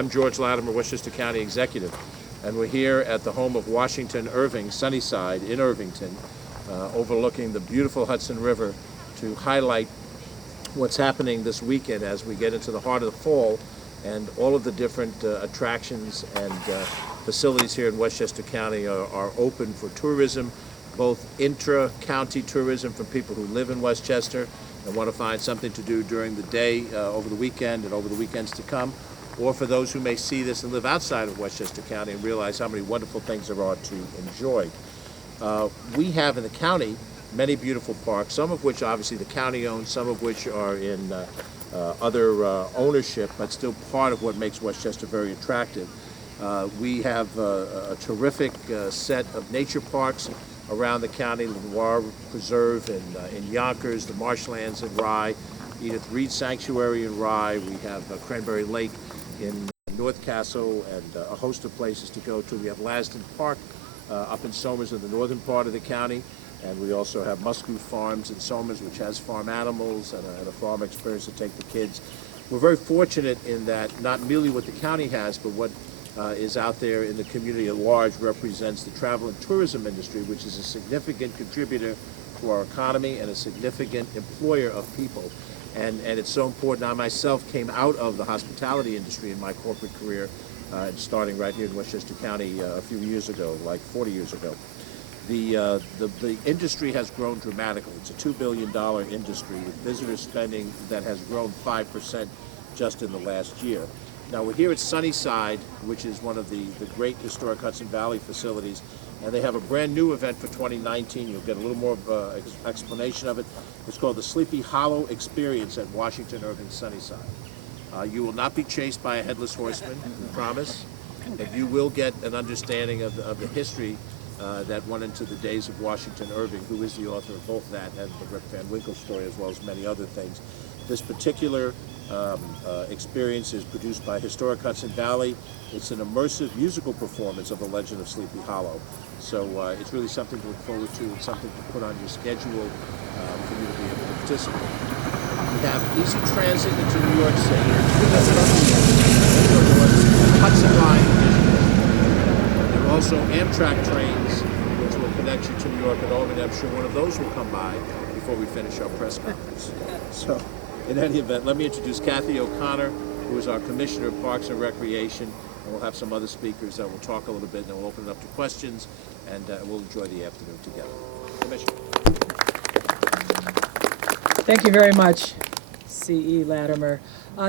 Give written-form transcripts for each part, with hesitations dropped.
I'm George Latimer, Westchester County Executive, and we're here at the home of Washington Irving, Sunnyside in Irvington, overlooking the beautiful Hudson River to highlight what's happening this weekend as we get into the heart of the fall and all of the different attractions and facilities here in Westchester County are open for tourism, both intra-county tourism from people who live in Westchester and want to find something to do during the day, over the weekend and over the weekends to come, or for those who may see this and live outside of Westchester County and realize how many wonderful things there are to enjoy. We have in the county many beautiful parks, some of which obviously the county owns, some of which are in other ownership, but still part of what makes Westchester very attractive. We have a terrific set of nature parks around the county, Loire Preserve in Yonkers, the Marshlands in Rye, Edith Reed Sanctuary in Rye. We have Cranberry Lake in North Castle and a host of places to go to. We have Lasdon Park up in Somers in the northern part of the county, and we also have Musgrove Farms in Somers, which has farm animals and a farm experience to take the kids. We're very fortunate in that not merely what the county has, but what is out there in the community at large represents the travel and tourism industry, which is a significant contributor to our economy and a significant employer of people. And it's so important. I myself came out of the hospitality industry in my corporate career, starting right here in Westchester County a few years ago, like 40 years ago. The industry has grown dramatically. It's a $2 billion industry with visitor spending that has grown 5% just in the last year. Now we're here at Sunnyside, which is one of the great historic Hudson Valley facilities, and they have a brand new event for 2019. You'll get a little more explanation of it. It's called the Sleepy Hollow Experience at Washington Irving Sunnyside. You will not be chased by a headless horseman, we promise, but you will get an understanding of the history that went into the days of Washington Irving, who is the author of both that and the Rip Van Winkle story, as well as many other things. This particular experience is produced by Historic Hudson Valley. It's an immersive musical performance of the legend of Sleepy Hollow. So it's really something to look forward to and something to put on your schedule for you to be able to participate. We have easy transit into New York City. Hudson Line. There are also Amtrak trains which will connect you to New York and Albany. I'm sure one of those will come by before we finish our press conference. So, in any event, let me introduce Kathy O'Connor, who is our Commissioner of Parks and Recreation, and we'll have some other speakers that will talk a little bit, and then we'll open it up to questions, and we'll enjoy the afternoon together. Commissioner. Thank you very much, C.E. Latimer.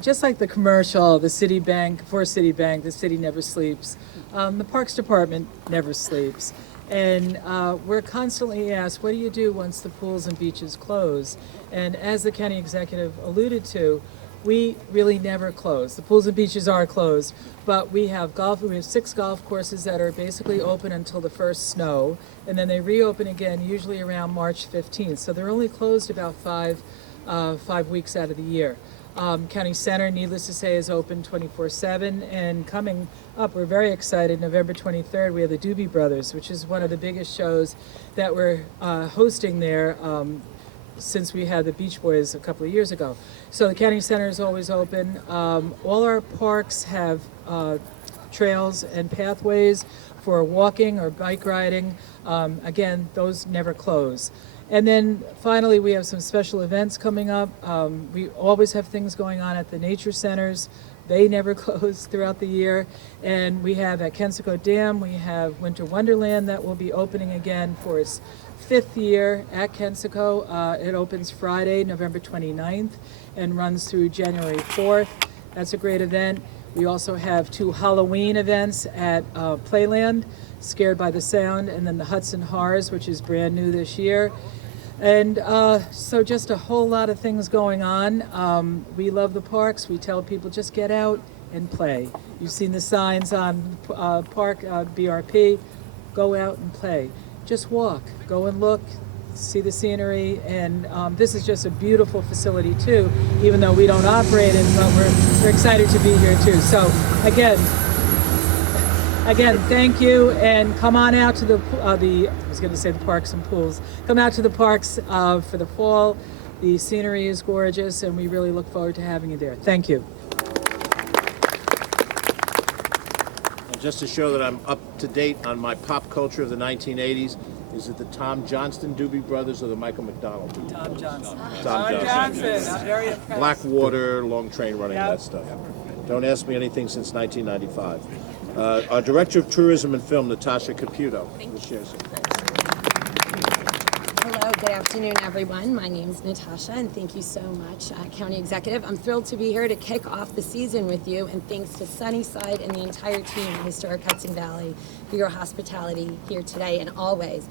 Just like the commercial, the Citibank, for Citibank, the city never sleeps. The Parks Department never sleeps. And we're constantly asked, what do you do once the pools and beaches close? And as the county executive alluded to, we really never close. The pools and beaches are closed, but we have 6 golf courses that are basically open until the first snow, and then they reopen again usually around March 15th. So they're only closed about 5 weeks out of the year. County Center, needless to say, is open 24/7, and coming up, we're very excited, November 23rd, we have the Doobie Brothers, which is one of the biggest shows that we're hosting there since we had the Beach Boys a couple of years ago. So the County Center is always open. All our parks have trails and pathways for walking or bike riding. Again, those never close. And then finally, we have some special events coming up. We always have things going on at the nature centers. They never close throughout the year. And we have at Kensico Dam, we have Winter Wonderland that will be opening again for its 5th year at Kensico. It opens Friday, November 29th, and runs through January 4th. That's a great event. We also have 2 Halloween events at Playland, Scared by the Sound, and then the Hudson Horrors, which is brand new this year. And so just a whole lot of things going on. We love the parks. We tell people just get out and play. You've seen the signs on Park BRP. Go out and play. Just walk. Go and look. See the scenery. And this is just a beautiful facility too, even though we don't operate it, but we're excited to be here too. So Again, thank you, and come on out to the parks and pools. Come out to the parks for the fall. The scenery is gorgeous, and we really look forward to having you there. Thank you. just to show that I'm up to date on my pop culture of the 1980s, is it the Tom Johnston Doobie Brothers or the Michael McDonald Doobie Tom Brothers? Johnson. Tom Johnson. I'm very impressed. Blackwater, long train running, Yep. that stuff. Don't ask me anything since 1995. Our Director of Tourism and Film, Natasha Caputo, will share some things. Hello, good afternoon, everyone. My name is Natasha, and thank you so much, County Executive. I'm thrilled to be here to kick off the season with you, and thanks to Sunnyside and the entire team at Historic Hudson Valley for your hospitality here today and always.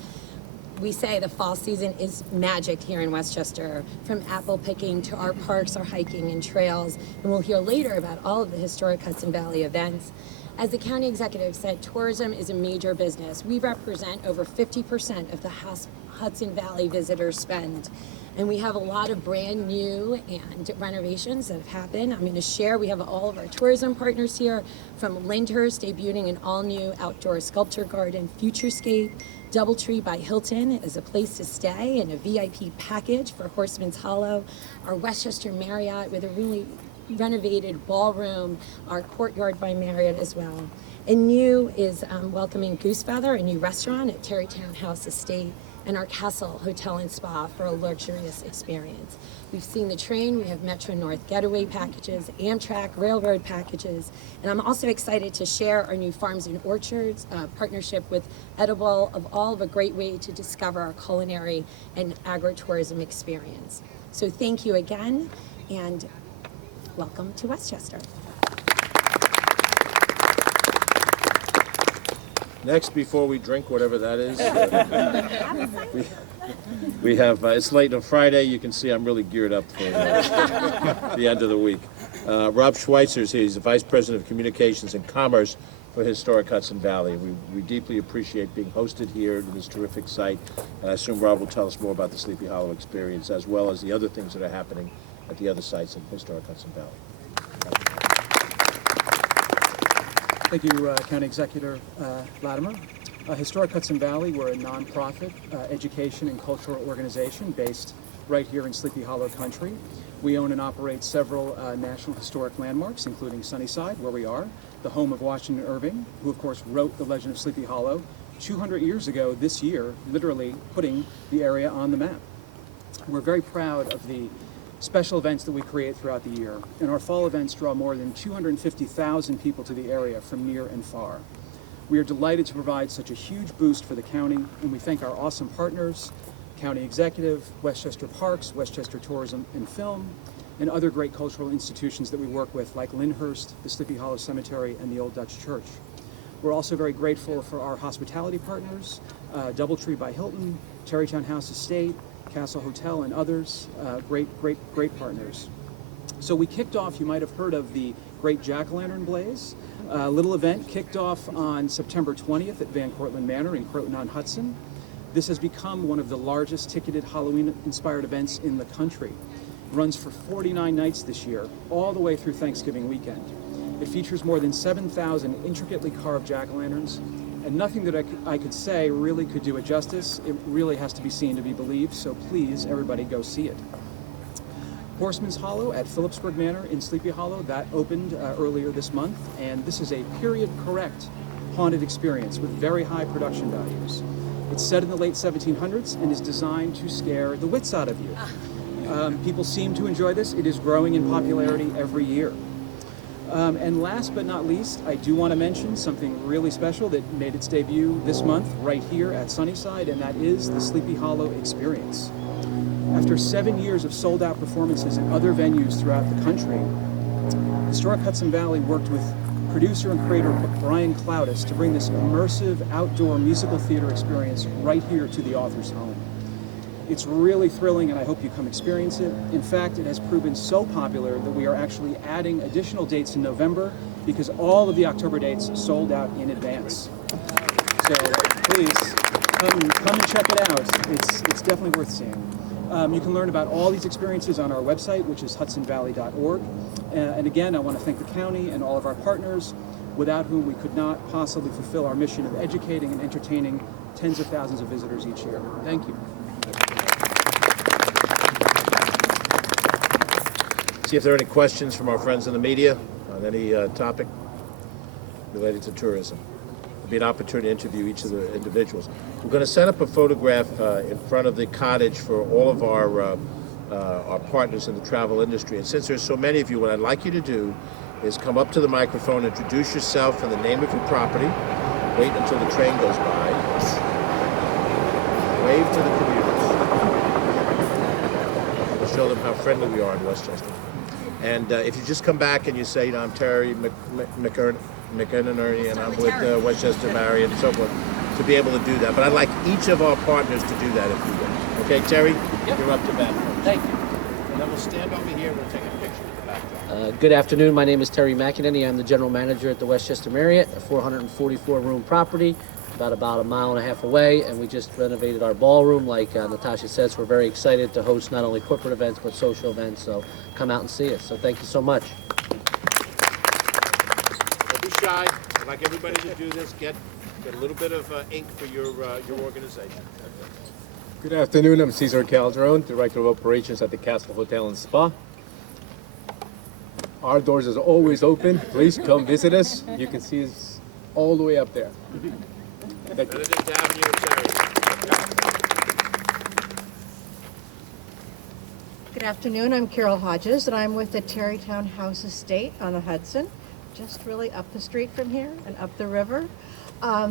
We say the fall season is magic here in Westchester, from apple picking to our parks, our hiking and trails, and we'll hear later about all of the Historic Hudson Valley events. As the county executive said, tourism is a major business. We represent over 50% of the Hudson Valley visitors spend. And we have a lot of brand new and renovations that have happened. I'm going to share, we have all of our tourism partners here, from Lyndhurst debuting an all-new outdoor sculpture garden, Futurescape, Doubletree by Hilton is a place to stay and a VIP package for Horseman's Hollow, our Westchester Marriott with a really renovated ballroom, our Courtyard by Marriott as well. And new is welcoming Goosefeather, a new restaurant at Terrytown House Estate, and our Castle Hotel and Spa for a luxurious experience. We've seen the train, we have Metro North getaway packages, Amtrak railroad packages, and I'm also excited to share our new Farms and Orchards partnership with Edible of all of a great way to discover our culinary and agritourism experience. So thank you again, and welcome to Westchester. Next, before we drink whatever that is, we have, it's late on Friday. You can see I'm really geared up for the end of the week. Rob Schweitzer is here. He's the Vice President of Communications and Commerce for Historic Hudson Valley. We deeply appreciate being hosted here at this terrific site. And I assume Rob will tell us more about the Sleepy Hollow experience as well as the other things that are happening at the other sites in Historic Hudson Valley. Thank you, County Executive Latimer. Historic Hudson Valley, we're a nonprofit education and cultural organization based right here in Sleepy Hollow country. We own and operate several national historic landmarks, including Sunnyside, where we are, the home of Washington Irving, who of course wrote The Legend of Sleepy Hollow 200 years ago this year, literally putting the area on the map. We're very proud of the special events that we create throughout the year, and our fall events draw more than 250,000 people to the area from near and far. We are delighted to provide such a huge boost for the county, and we thank our awesome partners, County Executive, Westchester Parks, Westchester Tourism and Film, and other great cultural institutions that we work with, like Lyndhurst, the Sleepy Hollow Cemetery, and the Old Dutch Church. We're also very grateful for our hospitality partners, Doubletree by Hilton, Terrytown House Estate, Castle Hotel, and others, great partners. So we kicked off, you might have heard of the Great Jack-O-Lantern Blaze. A little event kicked off on September 20th at Van Cortlandt Manor in Croton-on-Hudson. This has become one of the largest ticketed Halloween-inspired events in the country. It runs for 49 nights this year, all the way through Thanksgiving weekend. It features more than 7,000 intricately carved jack-o'-lanterns, and nothing that I could say really could do it justice. It really has to be seen to be believed, so please, everybody, go see it. Horseman's Hollow at Phillipsburg Manor in Sleepy Hollow, that opened earlier this month, and this is a period-correct haunted experience with very high production values. It's set in the late 1700s and is designed to scare the wits out of you. People seem to enjoy this. It is growing in popularity every year. And last but not least, I do want to mention something really special that made its debut this month right here at Sunnyside, and that is the Sleepy Hollow Experience. After 7 years of sold-out performances in other venues throughout the country, Historic Hudson Valley worked with producer and creator Brian Cloudis to bring this immersive outdoor musical theater experience right here to the author's home. It's really thrilling, and I hope you come experience it. In fact, it has proven so popular that we are actually adding additional dates in November because all of the October dates sold out in advance. So please come and check it out. It's definitely worth seeing. You can learn about all these experiences on our website, which is hudsonvalley.org. And again, I want to thank the county and all of our partners, without whom we could not possibly fulfill our mission of educating and entertaining tens of thousands of visitors each year. Thank you. See if there are any questions from our friends in the media on any topic. related to tourism. There'll be an opportunity to interview each of the individuals. We're going to set up a photograph in front of the cottage for all of our partners in the travel industry. And since there's so many of you, what I'd like you to do is come up to the microphone, introduce yourself and the name of your property, wait until the train goes by, wave to the commuters. We'll show them how friendly we are in Westchester. And if you just come back and you say, you know, I'm Terry McInerney and I'm with Westchester Marriott and so forth, to be able to do that. But I'd like each of our partners to do that if you will. Okay, Terry, you're up to bat first. Thank you. And then we'll stand over here and we'll take a picture with the backdrop. Good afternoon. My name is Terry McInerney. I'm the general manager at the Westchester Marriott, a 444-room property, about a mile and a half away, and we just renovated our ballroom, like Natasha says. We're very excited to host not only corporate events but social events. So come out and see us. So thank you so much. Don't be shy. I'd like everybody to do this. Get a little bit of ink for your organization. Good afternoon, I'm Cesar Calderon, Director of Operations at the Castle Hotel and Spa. Our doors is always open. Please come visit us. You can see us all the way up there. Thank you. Benedict Avenue, Terry. Good afternoon, I'm Carol Hodges, and I'm with the Terrytown House Estate on the Hudson, just really up the street from here and up the river.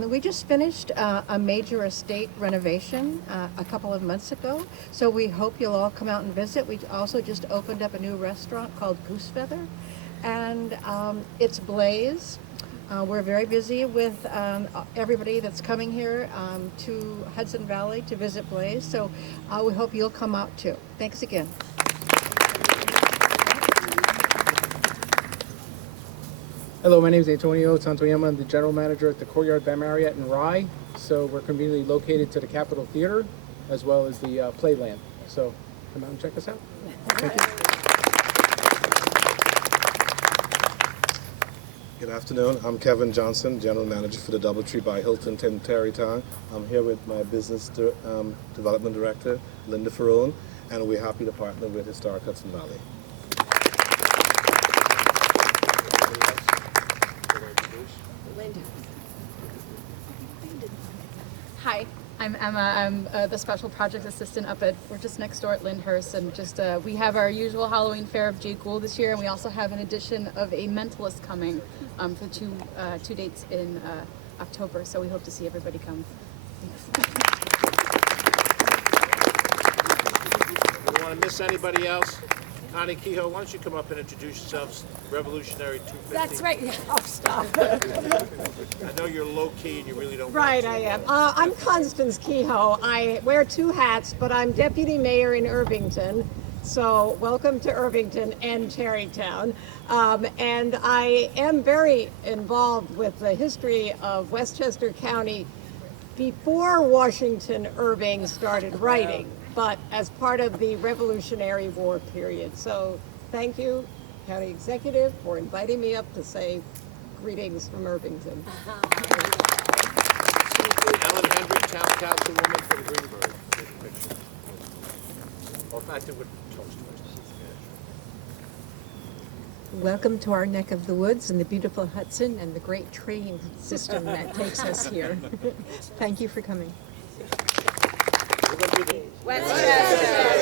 We just finished a major estate renovation a couple of months ago, so we hope you'll all come out and visit. We also just opened up a new restaurant called Goose Feather, and it's Blaze. We're very busy with everybody that's coming here to Hudson Valley to visit Blaze, so we hope you'll come out too. Thanks again. Hello, my name is Antonio Santoyama. I'm the General Manager at the Courtyard by Marriott in Rye. So we're conveniently located to the Capitol Theater as well as the Playland. So come out and check us out. Thank you. Good afternoon. I'm Kevin Johnson, General Manager for the DoubleTree by Hilton in Terrytown. I'm here with my Business Development Director, Linda Ferrone, and we're happy to partner with Historic Hudson Valley. Hi, I'm Emma. I'm the Special Project Assistant we're just next door at Lyndhurst, and we have our usual Halloween Fair of Jay Gould this year, and we also have an edition of a Mentalist coming for two dates in October, so we hope to see everybody come. Thanks. We don't want to miss anybody else. Connie Kehoe, why don't you come up and introduce yourselves, Revolutionary 250. That's right. Oh, stop. I know you're low-key and you really don't Right, I am. I'm Constance Kehoe. I wear two hats, but I'm Deputy Mayor in Irvington. So welcome to Irvington and Terrytown. And I am very involved with the history of Westchester County before Washington Irving started writing, but as part of the Revolutionary War period. So thank you, County Executive, for inviting me up to say greetings from Irvington. Ellen Hendrick, Town Councilwoman for the Greenberg. In fact, it would toast first. Welcome to our neck of the woods and the beautiful Hudson and the great train system that takes us here. Thank you for coming. We're going to do the Westchester.